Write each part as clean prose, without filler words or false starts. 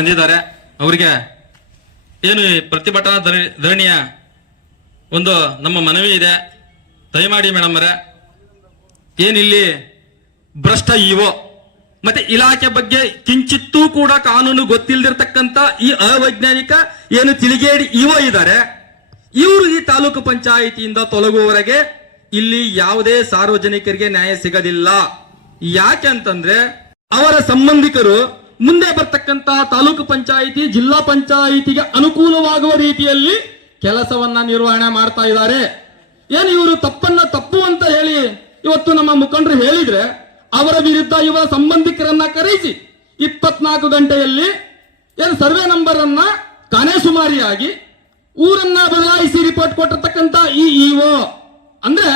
ಬಂದಿದ್ದಾರೆ. ಅವರಿಗೆ ಏನು ಪ್ರತಿಭಟನಾ ಧರಣಿಯ ಒಂದು ನಮ್ಮ ಮನವಿ ಇದೆ. ದಯಮಾಡಿ ಮೇಡಮ್ ಅವರೇ, ಏನಿಲ್ಲಿ ಭ್ರಷ್ಟ ಇಒ ಮತ್ತೆ ಇಲಾಖೆ ಬಗ್ಗೆ ಕಿಂಚಿತ್ತೂ ಕೂಡ ಕಾನೂನು ಗೊತ್ತಿಲ್ಲದಿರ್ತಕ್ಕಂಥ ಈ ಅವೈಜ್ಞಾನಿಕ ಏನು ತಿಳಿಗೇಡಿ ಇಒ ಇದ್ದಾರೆ, ಇವರು ಈ ತಾಲೂಕು ಪಂಚಾಯಿತಿಯಿಂದ ತೊಲಗುವವರೆಗೆ ಇಲ್ಲಿ ಯಾವುದೇ ಸಾರ್ವಜನಿಕರಿಗೆ ನ್ಯಾಯ ಸಿಗದಿಲ್ಲ. ಯಾಕೆ ಅಂತಂದ್ರೆ ಅವರ ಸಂಬಂಧಿಕರು ಮುಂದೆ ಬರ್ತಕ್ಕಂತ ತಾಲೂಕು ಪಂಚಾಯಿತಿ ಜಿಲ್ಲಾ ಪಂಚಾಯಿತಿಗೆ ಅನುಕೂಲವಾಗುವ ರೀತಿಯಲ್ಲಿ ಕೆಲಸವನ್ನ ನಿರ್ವಹಣೆ ಮಾಡ್ತಾ ಇದ್ದಾರೆ. ಏನು ಇವರು ತಪ್ಪನ್ನ ತಪ್ಪು ಅಂತ ಹೇಳಿ ಇವತ್ತು ನಮ್ಮ ಮುಖಂಡರು ಹೇಳಿದ್ರೆ ಅವರ ವಿರುದ್ಧ ಇವರ ಸಂಬಂಧಿಕರನ್ನ ಕರೆಸಿ 24 ಗಂಟೆಯಲ್ಲಿ ಏನು ಸರ್ವೆ ನಂಬರ್ ಅನ್ನ ಕಾನೇಸುಮಾರಿಯಾಗಿ ಊರನ್ನ ಬದಲಾಯಿಸಿ ರಿಪೋರ್ಟ್ ಕೊಟ್ಟಿರ್ತಕ್ಕಂತ ಈ ಇಒ ಅಂದ್ರೆ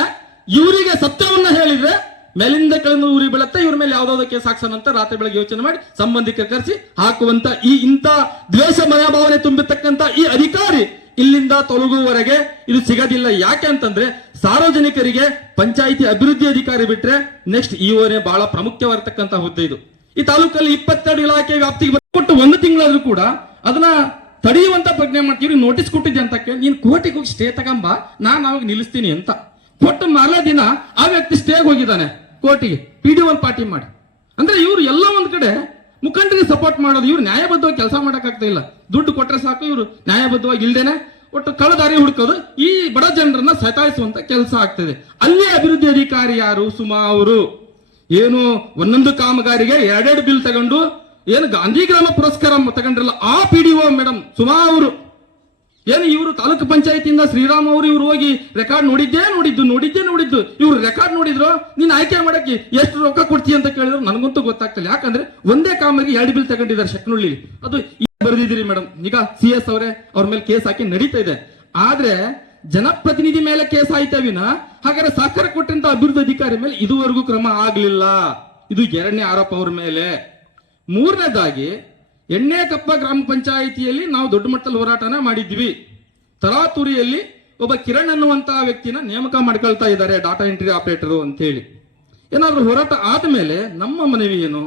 ಇವರಿಗೆ ಸತ್ಯವನ್ನ ಹೇಳಿದ್ರೆ ಮೇಲಿಂದ ಕೆಳಗಿನ ಊರಿಗೆ ಬೀಳುತ್ತೆ, ಇವ್ರ ಮೇಲೆ ಯಾವ್ದಾವ್ದು ಕೇಸ್ ಹಾಕ್ಸೋಣಂತ ರಾತ್ರಿ ಬೆಳಗ್ಗೆ ಯೋಚನೆ ಮಾಡಿ ಸಂಬಂಧಿಕರ ಕರೆಸಿ ಹಾಕುವಂತ ಈ ಇಂಥ ದ್ವೇಷ ಮನೋಭಾವನೆ ತುಂಬಿರ್ತಕ್ಕಂತ ಈ ಅಧಿಕಾರಿ ಇಲ್ಲಿಂದ ತೊಲಗುವವರೆಗೆ ಇದು ಸಿಗೋದಿಲ್ಲ. ಯಾಕೆ ಅಂತಂದ್ರೆ ಸಾರ್ವಜನಿಕರಿಗೆ ಪಂಚಾಯಿತಿ ಅಭಿವೃದ್ಧಿ ಅಧಿಕಾರಿ ಬಿಟ್ರೆ ನೆಕ್ಸ್ಟ್ ಇಒನೇ ಬಹಳ ಪ್ರಾಮುಖ್ಯವಾಗಿರ್ತಕ್ಕಂಥ ಹುದ್ದೆ ಇದು. ಈ ತಾಲೂಕಲ್ಲಿ 22 ಇಲಾಖೆ ವ್ಯಾಪ್ತಿಗೆ ಕೊಟ್ಟು 1 ತಿಂಗಳಾದ್ರೂ ಕೂಡ ಅದನ್ನ ತಡೆಯುವಂತ ಪ್ರಜ್ಞೆ ಮಾಡ್ತೀವಿ. ನೋಟಿಸ್ ಕೊಟ್ಟಿದ್ದೆ ಅಂತ ಕೇಳಿ ನೀನ್ ಕೋರ್ಟಿಗೆ ಹೋಗಿ ಸ್ಟೇ ತಗೊಂಬ, ನಾನು ಅವಾಗ ನಿಲ್ಲಿಸ್ತೀನಿ ಅಂತ ಕೊಟ್ಟು ಮಾರನೇ ದಿನ ಆ ವ್ಯಕ್ತಿ ಸ್ಟೇಗೆ ಹೋಗಿದ್ದಾನೆ ಕೋರ್ಟಿಗೆ PDO ಪಾರ್ಟಿ ಮಾಡಿ. ಅಂದ್ರೆ ಇವ್ರು ಎಲ್ಲ ಒಂದ್ ಕಡೆ ಮುಖಂಡರಿಗೆ ಸಪೋರ್ಟ್ ಮಾಡೋದು, ಇವ್ರು ನ್ಯಾಯಬದ್ಧವಾಗಿ ಕೆಲಸ ಮಾಡಕ್ಕಾಗ್ತಾ ಇಲ್ಲ. ದುಡ್ಡು ಕೊಟ್ರೆ ಸಾಕು, ಇವ್ರು ನ್ಯಾಯಬದ್ಧವಾಗಿ ಇಲ್ದೇನೆ ಒಟ್ಟು ಕಳದಾರಿ ಹುಡುಕೋದು, ಈ ಬಡ ಜನರನ್ನ ಸತಾಯಿಸುವಂತ ಕೆಲಸ ಆಗ್ತದೆ. ಅಲ್ಲೇ ಅಭಿವೃದ್ಧಿ ಅಧಿಕಾರಿ ಯಾರು ಸುಮಾ ಅವರು ಏನು ಒಂದೊಂದು ಕಾಮಗಾರಿಗೆ 2 ಬಿಲ್ ತಗೊಂಡು ಏನು ಗಾಂಧಿ ಗ್ರಾಮ ಪುರಸ್ಕಾರ ತಗೊಂಡ್ರಲ್ಲ ಆ PDO ಮೇಡಮ್ ಸುಮಾ ಅವರು ಏನು ಇವರು ತಾಲೂಕು ಪಂಚಾಯತಿಯಿಂದ ಶ್ರೀರಾಮ್ ಅವರು ಇವ್ರು ಹೋಗಿ ರೆಕಾರ್ಡ್ ನೋಡಿದ್ದು ಇವ್ರು ರೆಕಾರ್ಡ್ ನೋಡಿದ್ರು. ನೀನ್ ಆಯ್ಕೆ ಮಾಡಕ್ಕೆ ಎಷ್ಟು ರೊಕ್ಕ ಕೊಡ್ತೀಯ ಅಂತ ಕೇಳಿದ್ರು ನನಗಂತೂ ಗೊತ್ತಾಗ್ತಿಲ್ಲ. ಯಾಕಂದ್ರೆ ಒಂದೇ ಕಾಮರಿಗೆ 2 ಬಿಲ್ ತಗೊಂಡಿದ್ದಾರೆ ಶೆಕ್ನುಳ್ಳಿ, ಅದು ಬರೆದಿದ್ದೀರಿ ಮೇಡಮ್. ಈಗ CS ಅವರೇ ಅವ್ರ ಮೇಲೆ ಕೇಸ್ ಹಾಕಿ ನಡೀತಾ ಇದೆ. ಆದ್ರೆ ಜನಪ್ರತಿನಿಧಿ ಮೇಲೆ ಕೇಸ್ ಆಯ್ತಾ ವಿನ ಹಾಗಾದ್ರೆ ಸಹಕಾರ ಕೊಟ್ಟಂತ ಅಭಿವೃದ್ಧಿ ಅಧಿಕಾರಿ ಮೇಲೆ ಇದುವರೆಗೂ ಕ್ರಮ ಆಗ್ಲಿಲ್ಲ. ಇದು 2ನೇ ಆರೋಪ ಅವ್ರ ಮೇಲೆ. 3ನೇದಾಗಿ ಎಣ್ಣೆಕೊಪ್ಪ ಗ್ರಾಮ ಪಂಚಾಯಿತಿಯಲ್ಲಿ ನಾವು ದೊಡ್ಡ ಮಟ್ಟದಲ್ಲಿ ಹೋರಾಟನ ಮಾಡಿದ್ವಿ. ತರಾತುರಿಯಲ್ಲಿ ಒಬ್ಬ ಕಿರಣ್ ಅನ್ನುವಂತಹ ವ್ಯಕ್ತಿನ ನೇಮಕ ಮಾಡ್ಕೊಳ್ತಾ ಇದ್ದಾರೆ ಡಾಟಾ ಎಂಟ್ರಿ ಆಪರೇಟರ್ ಅಂತ ಹೇಳಿ. ಏನಾದ್ರೂ ಹೋರಾಟ ಆದ್ಮೇಲೆ ನಮ್ಮ ಮನವಿ ಏನು,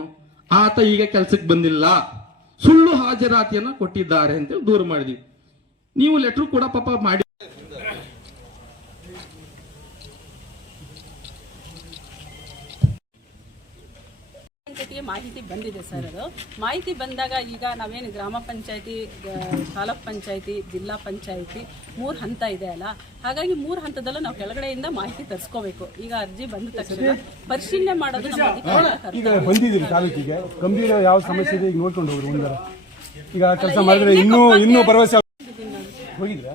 ಆತ ಈಗ ಕೆಲ್ಸಕ್ಕೆ ಬಂದಿಲ್ಲ, ಸುಳ್ಳು ಹಾಜರಾತಿಯನ್ನ ಕೊಟ್ಟಿದ್ದಾರೆ ಅಂತೇಳಿ ದೂರ ಮಾಡಿದ್ವಿ. ನೀವು ಲೆಟರ್ ಕೂಡ ಪಾಪ ಮಾಡಿ ಮಾಹಿತಿ ಬಂದಿದೆ ಸರ್. ಅದು ಮಾಹಿತಿ ಬಂದಾಗ ಈಗ ನಾವೇನು ಗ್ರಾಮ ಪಂಚಾಯತಿ, ತಾಲೂಕ್ ಪಂಚಾಯತಿ, ಜಿಲ್ಲಾ ಪಂಚಾಯತಿ 3 ಹಂತ ಇದೆ ಅಲ್ಲ, ಹಾಗಾಗಿ 3 ಹಂತದಲ್ಲೂ ನಾವು ಕೆಳಗಡೆಯಿಂದ ಮಾಹಿತಿ ತರಿಸ್ಕೋಬೇಕು. ಈಗ ಅರ್ಜಿ ಬಂದ ತಕ್ಷಣ ಪರಿಶೀಲನೆ ಮಾಡೋದು ನಮ್ಮ ಈಗ ಬಂದಿದ್ದೀರಿ ತಾಲೂಕಿಗೆ, ಗಂಭೀರ ಯಾವ ಸಮಸ್ಯೆ ಇದೆ ಈಗ ನೋಡ್ಕೊಂಡು ಹೋಗ್ರಿ. ಒಂದರ ಈಗ ಕೆಲಸ ಮಾಡಿದ್ರೆ ಇನ್ನೂ ಭರವಸೆ ಹೋಗಿದ್ರೆ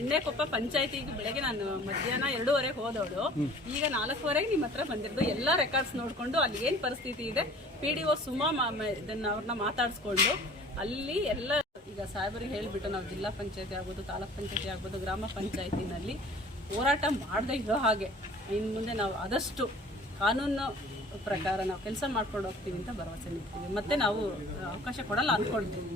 ಎಣ್ಣೆಕೊಪ್ಪ ಪಂಚಾಯತಿಗೆ ಬೆಳಗ್ಗೆ ನಾನು ಮಧ್ಯಾಹ್ನ 2:30 ಹೋದವಳು, ಈಗ 4:15 ನಿಮ್ಮ ಹತ್ರ ಬಂದಿರೋದು. ಎಲ್ಲಾ ರೆಕಾರ್ಡ್ಸ್ ನೋಡ್ಕೊಂಡು ಅಲ್ಲಿ ಏನ್ ಪರಿಸ್ಥಿತಿ ಇದೆ PDO ಸುಮಾ ಇದನ್ನ ಅವ್ರನ್ನ ಮಾತಾಡಿಸ್ಕೊಂಡು ಅಲ್ಲಿ ಎಲ್ಲ ಈಗ ಸಾಹೇಬರಿಗೆ ಹೇಳ್ಬಿಟ್ಟು ನಾವು ಜಿಲ್ಲಾ ಪಂಚಾಯತಿ ಆಗ್ಬೋದು, ತಾಲೂಕ್ ಪಂಚಾಯತಿ ಆಗ್ಬೋದು, ಗ್ರಾಮ ಪಂಚಾಯತಿನಲ್ಲಿ ಹೋರಾಟ ಮಾಡದೇ ಇರೋ ಹಾಗೆ ಇನ್ನು ಮುಂದೆ ನಾವು ಆದಷ್ಟು ಕಾನೂನು ಪ್ರಕಾರ ನಾವು ಕೆಲಸ ಮಾಡ್ಕೊಂಡು ಹೋಗ್ತೀವಿ ಅಂತ ಭರವಸೆ ನೀಡ್ತೀವಿ. ಮತ್ತೆ ನಾವು ಅವಕಾಶ ಕೊಡಲ್ಲ ಅಂದ್ಕೊಳ್ತೀವಿ.